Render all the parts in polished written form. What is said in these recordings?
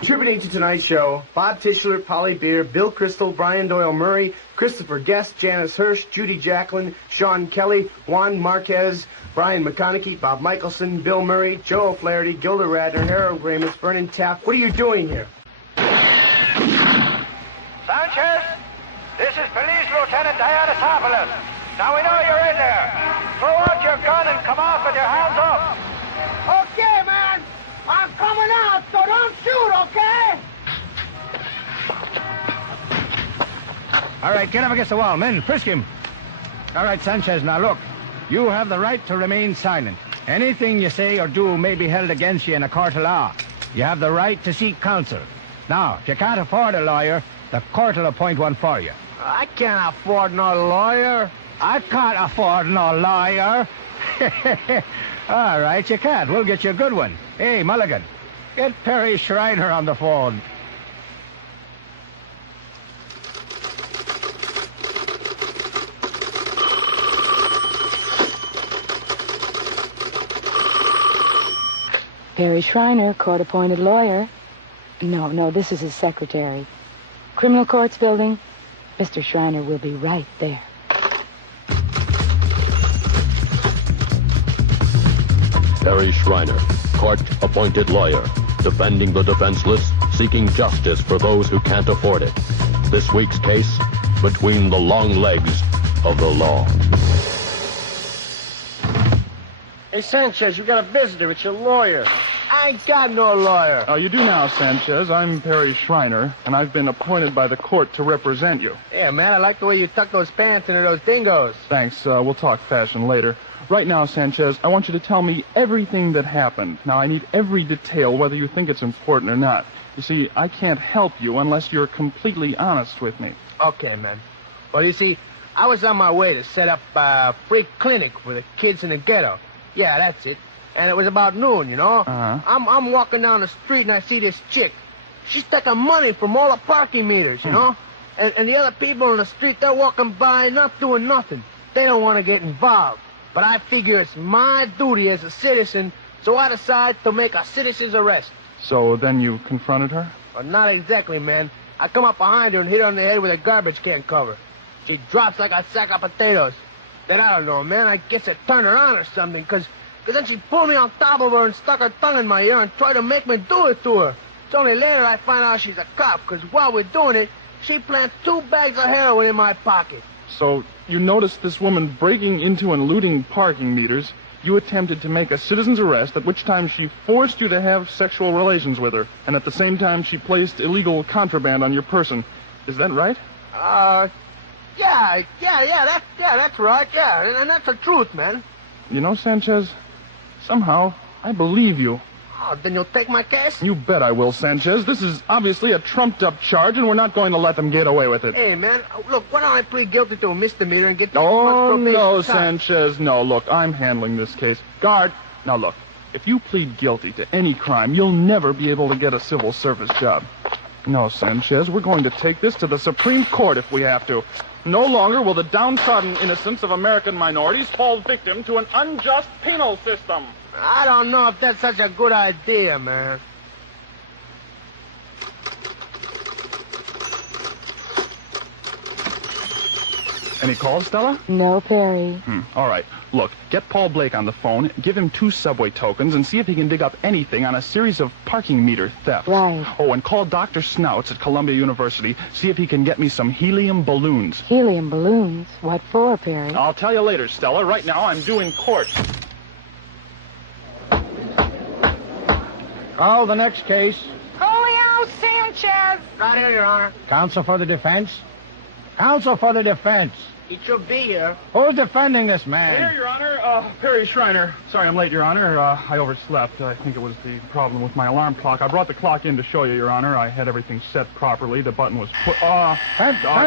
Contributing to tonight's show, Bob Tischler, Polly Beer, Bill Crystal, Brian Doyle Murray, Christopher Guest, Janice Hirsch, Judy Jacklin, Sean Kelly, Juan Marquez, Brian McConaughey, Bob Michelson, Bill Murray, Joe O'Flaherty, Gilda Radner, Harold Ramis, Vernon Taft. What are you doing here? Sanchez, this is Police Lieutenant Dianasopoulos. Now we know you're in there. Throw out your gun and come off with your hands up. Okay, man. I'm coming out, so don't shoot, okay? All right, get up against the wall. Men, frisk him. All right, Sanchez, now look. You have the right to remain silent. Anything you say or do may be held against you in a court of law. You have the right to seek counsel. Now, if you can't afford a lawyer, the court will appoint one for you. I can't afford no lawyer. I can't afford no lawyer. All right, you can't. We'll get you a good one. Hey, Mulligan, get Perry Schreiner on the phone. Perry Schreiner, court-appointed lawyer. No, this is his secretary. Criminal Courts Building. Mr. Schreiner will be right there. Perry Schreiner, court-appointed lawyer, defending the defenseless, seeking justice for those who can't afford it. This week's case, Between the Long Legs of the Law. Hey, Sanchez, you got a visitor. It's your lawyer. I ain't got no lawyer. You do now, Sanchez. I'm Perry Schreiner, and I've been appointed by the court to represent you. Yeah, man, I like the way you tuck those pants into those dingoes. Thanks. We'll talk fashion later. Right now, Sanchez, I want you to tell me everything that happened. Now, I need every detail, whether you think it's important or not. You see, I can't help you unless you're completely honest with me. Okay, man. Well, you see, I was on my way to set up a free clinic for the kids in the ghetto. Yeah, that's it. And it was about noon, you know. I'm walking down the street and I see this chick. She's taking money from all the parking meters, you know. And the other people on the street, they're walking by not doing nothing. They don't want to get involved. But I figure it's my duty as a citizen, so I decide to make a citizen's arrest. So then you confronted her? Well, not exactly, man. I come up behind her and hit her on the head with a garbage can cover. She drops like a sack of potatoes. Then I don't know, man. I guess I turned her on or something, because then she pulled me on top of her and stuck her tongue in my ear and tried to make me do it to her. It's only later I find out she's a cop, because while we're doing it, she plants 2 bags of heroin in my pocket. So you noticed this woman breaking into and looting parking meters. You attempted to make a citizen's arrest, at which time she forced you to have sexual relations with her, and at the same time she placed illegal contraband on your person. Is that right? Yeah, that's right, yeah, and that's the truth, man. You know, Sanchez, somehow I believe you. Oh, then you'll take my case? You bet I will, Sanchez. This is obviously a trumped-up charge, and we're not going to let them get away with it. Hey, man, look, why don't I plead guilty to a misdemeanor and get... Oh, no, Sanchez, no, look, I'm handling this case. Guard, now look, if you plead guilty to any crime, you'll never be able to get a civil service job. No, Sanchez, we're going to take this to the Supreme Court if we have to. No longer will the downtrodden innocents of American minorities fall victim to an unjust penal system. I don't know if that's such a good idea, man. Any calls, Stella? No, Perry. All right. Look, get Paul Blake on the phone, give him 2 subway tokens, and see if he can dig up anything on a series of parking meter thefts. Right. Oh, and call Dr. Snouts at Columbia University. See if he can get me some helium balloons. Helium balloons? What for, Perry? I'll tell you later, Stella. Right now, I'm doing court. Call the next case. Julio Sanchez. Right here, Your Honor. Counsel for the defense. Counsel for the defense. He should be here. Who's defending this man? Here, Your Honor. Perry Schreiner. Sorry I'm late, Your Honor. I overslept. I think it was the problem with my alarm clock. I brought the clock in to show you, Your Honor. I had everything set properly. The button was put... Turn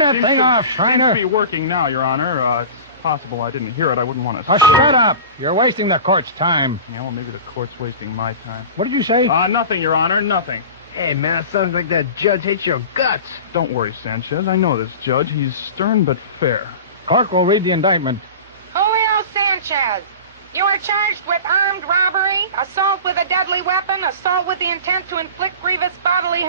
that thing off, Schreiner. It seems to be working now, Your Honor. It's possible I didn't hear it. I wouldn't want to... Oh, shut up. You're wasting the court's time. Yeah, well, maybe the court's wasting my time. What did you say? Nothing, Your Honor. Nothing. Hey, man, it sounds like that judge hates your guts. Don't worry, Sanchez. I know this judge. He's stern but fair. Court will read the indictment. Julio Sanchez. You are charged with armed robbery, assault with a deadly weapon, assault with the intent to inflict grievous bodily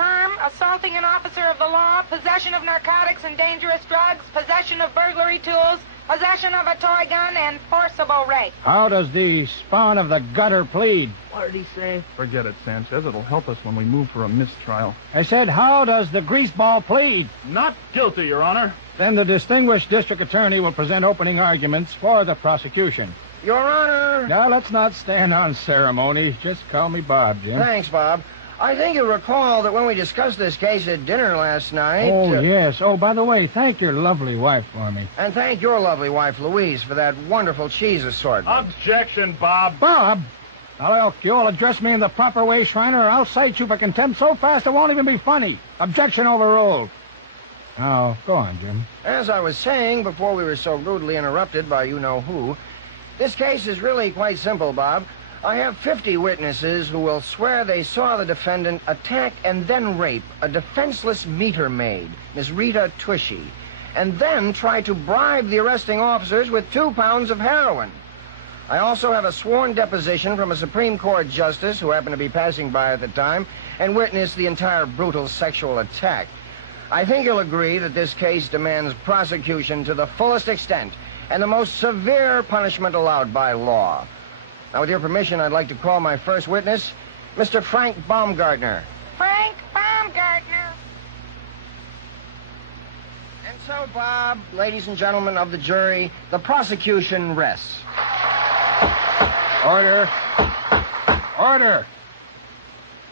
assaulting an officer of the law, possession of narcotics and dangerous drugs, possession of burglary tools, possession of a toy gun, and forcible rape. How does the spawn of the gutter plead? What did he say? Forget it, Sanchez. It'll help us when we move for a mistrial. I said, how does the greaseball plead? Not guilty, Your Honor. Then the distinguished district attorney will present opening arguments for the prosecution. Your Honor. Now, let's not stand on ceremony. Just call me Bob, Jim. Thanks, Bob. I think you'll recall that when we discussed this case at dinner last night... Oh, yes. Oh, by the way, thank your lovely wife for me. And thank your lovely wife, Louise, for that wonderful cheese assortment. Objection, Bob. Bob! Now, look, you'll address me in the proper way, Shriner, or I'll cite you for contempt so fast it won't even be funny. Objection overruled. Now, go on, Jim. As I was saying before we were so rudely interrupted by you-know-who, this case is really quite simple, Bob. I have 50 witnesses who will swear they saw the defendant attack and then rape a defenseless meter maid, Miss Rita Tushy, and then try to bribe the arresting officers with 2 pounds of heroin. I also have a sworn deposition from a Supreme Court justice who happened to be passing by at the time and witnessed the entire brutal sexual attack. I think you'll agree that this case demands prosecution to the fullest extent and the most severe punishment allowed by law. Now, with your permission, I'd like to call my first witness, Mr. Frank Baumgartner. Frank Baumgartner. And so, Bob, ladies and gentlemen of the jury, the prosecution rests. Order. Order.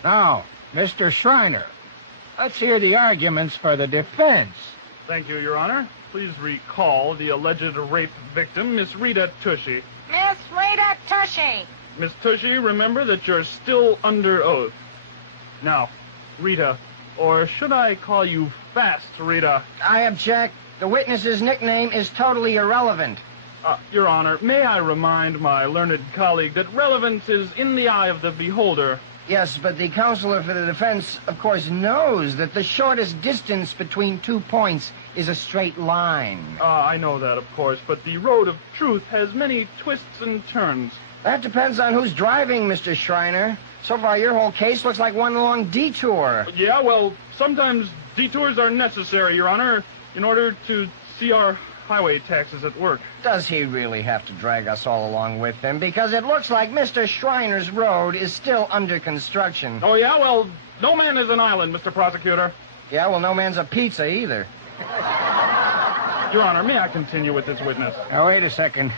Now, Mr. Shriner, let's hear the arguments for the defense. Thank you, Your Honor. Please recall the alleged rape victim, Miss Rita Tushy. Miss Rita Tushy. Miss Tushy, remember that you're still under oath. Now, Rita, or should I call you Fast Rita? I object. The witness's nickname is totally irrelevant. Your Honor, may I remind my learned colleague that relevance is in the eye of the beholder. Yes, but the counselor for the defense, of course, knows that the shortest distance between 2 points is a straight line. I know that, of course, but the road of truth has many twists and turns. That depends on who's driving, Mr. Shriner. So far, your whole case looks like one long detour. Yeah, well, sometimes detours are necessary, Your Honor, in order to see our highway taxes at work. Does he really have to drag us all along with him? Because it looks like Mr. Shriner's road is still under construction. Oh, yeah? Well, no man is an island, Mr. Prosecutor. Yeah, well, no man's a pizza either. Your Honor, may I continue with this witness? Now, wait a second.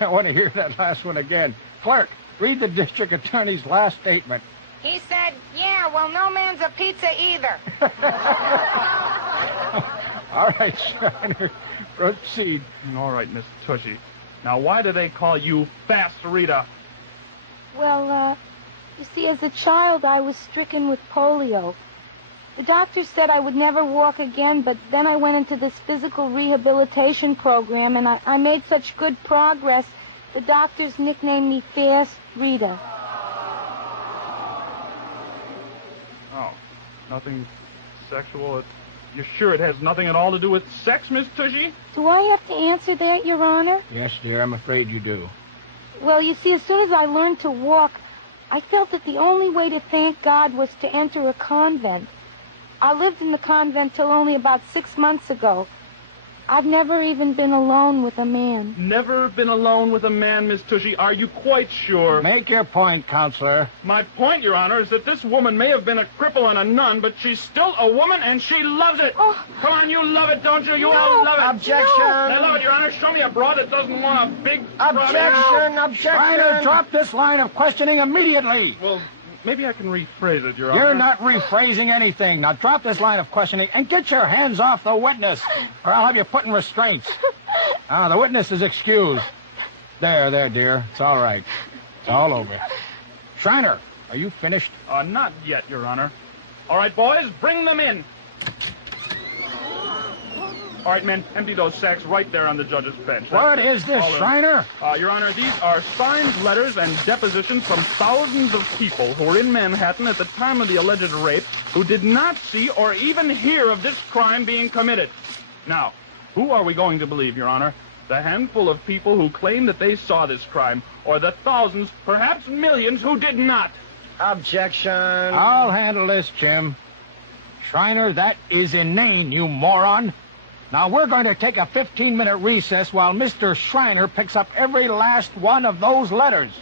I want to hear that last one again. Clerk, read the district attorney's last statement. He said, yeah, well, no man's a pizza either. All right, Shriner, proceed. All right, Miss Tushy. Now, why do they call you Fast Rita? Well, you see, as a child, I was stricken with polio. The doctor said I would never walk again, but then I went into this physical rehabilitation program, and I made such good progress, the doctors nicknamed me Fast Rita. Oh, nothing sexual? You're sure it has nothing at all to do with sex, Miss Tushy? Do I have to answer that, Your Honor? Yes, dear, I'm afraid you do. Well, you see, as soon as I learned to walk, I felt that the only way to thank God was to enter a convent. I lived in the convent till only about 6 months ago. I've never even been alone with a man. Never been alone with a man, Miss Tushy? Are you quite sure? Make your point, counselor. My point, Your Honor, is that this woman may have been a cripple and a nun, but she's still a woman, and she loves it. Oh. Come on, you love it, don't you? You all love it. Objection. I love it, Your Honor. Show me a broad that doesn't want a big... Objection, objection. Shriner, drop this line of questioning immediately. Well, maybe I can rephrase it, Your Honor. You're not rephrasing anything. Now drop this line of questioning and get your hands off the witness, or I'll have you put in restraints. The witness is excused. There, dear. It's all right. It's all over. Shriner, are you finished? Not yet, Your Honor. All right, boys, bring them in. All right, men, empty those sacks right there on the judge's bench. What is this, Shriner? Your Honor, these are signed letters and depositions from thousands of people who were in Manhattan at the time of the alleged rape who did not see or even hear of this crime being committed. Now, who are we going to believe, Your Honor? The handful of people who claim that they saw this crime, or the thousands, perhaps millions, who did not? Objection. I'll handle this, Jim. Shriner, that is inane, you moron. Now, we're going to take a 15-minute recess while Mr. Shriner picks up every last one of those letters.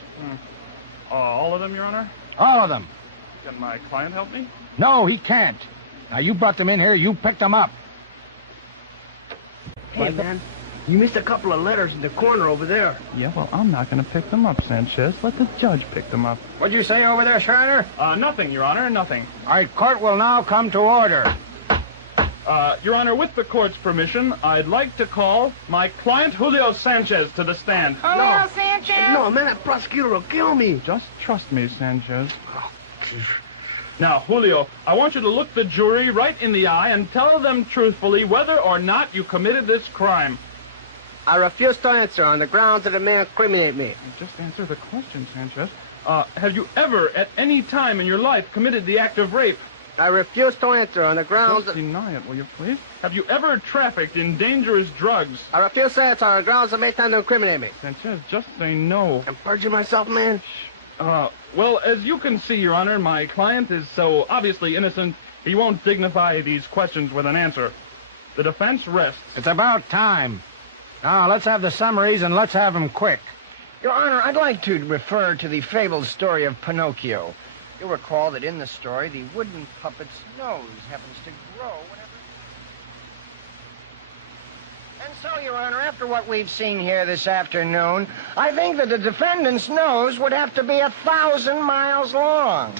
All of them, Your Honor? All of them. Can my client help me? No, he can't. Now, you brought them in here. You picked them up. Hey, man, you missed a couple of letters in the corner over there. Yeah, well, I'm not going to pick them up, Sanchez. Let the judge pick them up. What'd you say over there, Shriner? Nothing, Your Honor, nothing. All right, court will now come to order. Your Honor, with the court's permission, I'd like to call my client Julio Sanchez to the stand. Julio Sanchez? No, man, that prosecutor will kill me. Just trust me, Sanchez. Now, Julio, I want you to look the jury right in the eye and tell them truthfully whether or not you committed this crime. I refuse to answer on the grounds that it may incriminate me. Just answer the question, Sanchez. Have you ever, at any time in your life, committed the act of rape? I refuse to answer on the grounds... Just deny it, will you, please? Have you ever trafficked in dangerous drugs? I refuse to answer on the grounds that may tend to incriminate me. Sanchez, just say no. I'm perjuring myself, man. Well, as you can see, Your Honor, my client is so obviously innocent, he won't dignify these questions with an answer. The defense rests. It's about time. Now, let's have the summaries and let's have them quick. Your Honor, I'd like to refer to the fabled story of Pinocchio. You'll recall that in the story, the wooden puppet's nose happens to grow whenever... And so, Your Honor, after what we've seen here this afternoon, I think that the defendant's nose would have to be 1,000 miles long.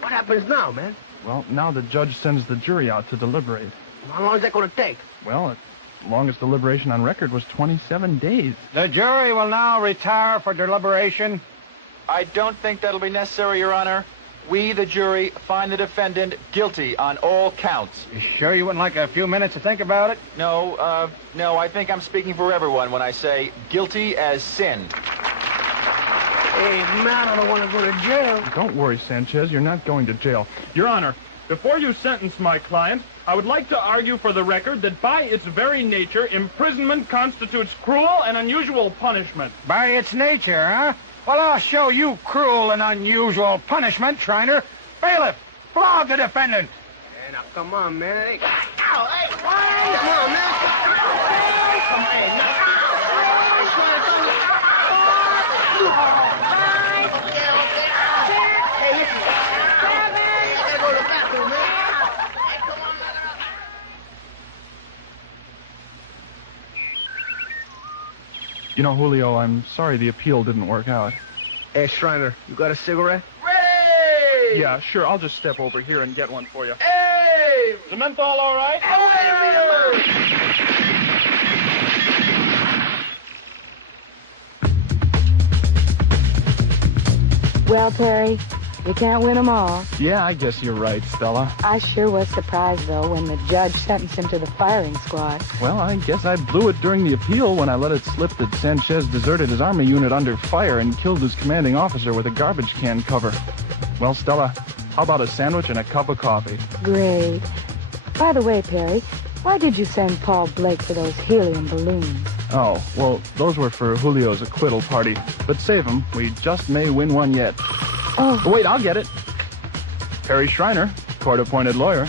What happens now, man? Well, now the judge sends the jury out to deliberate. How long is that going to take? Well, the longest deliberation on record was 27 days. The jury will now retire for deliberation. I don't think that'll be necessary, Your Honor. We, the jury, find the defendant guilty on all counts. You sure you wouldn't like a few minutes to think about it? No, I think I'm speaking for everyone when I say guilty as sin. Hey, man, I don't want to go to jail. Don't worry, Sanchez. You're not going to jail. Your Honor, before you sentence my client, I would like to argue for the record that by its very nature, imprisonment constitutes cruel and unusual punishment. By its nature, huh? Well, I'll show you cruel and unusual punishment, Shriner. Bailiff, flog the defendant. Hey, now, come on, man. Hey, ow, hey, come on, man. Come on, hey, now. Hey, listen. I gotta go to the bathroom, man. Hey, come on, man. You know, Julio, I'm sorry the appeal didn't work out. Hey, Shriner, you got a cigarette? Ready! Yeah, sure. I'll just step over here and get one for you. Hey! The menthol all right? Well, Perry, you can't win them all. Yeah, I guess you're right, Stella. I sure was surprised, though, when the judge sentenced him to the firing squad. Well, I guess I blew it during the appeal when I let it slip that Sanchez deserted his army unit under fire and killed his commanding officer with a garbage can cover. Well, Stella, how about a sandwich and a cup of coffee? Great. By the way, Perry, why did you send Paul Blake for those helium balloons? Oh, well, those were for Julio's acquittal party. But save them. We just may win one yet. Oh. Wait, I'll get it. Perry Shriner, court-appointed lawyer.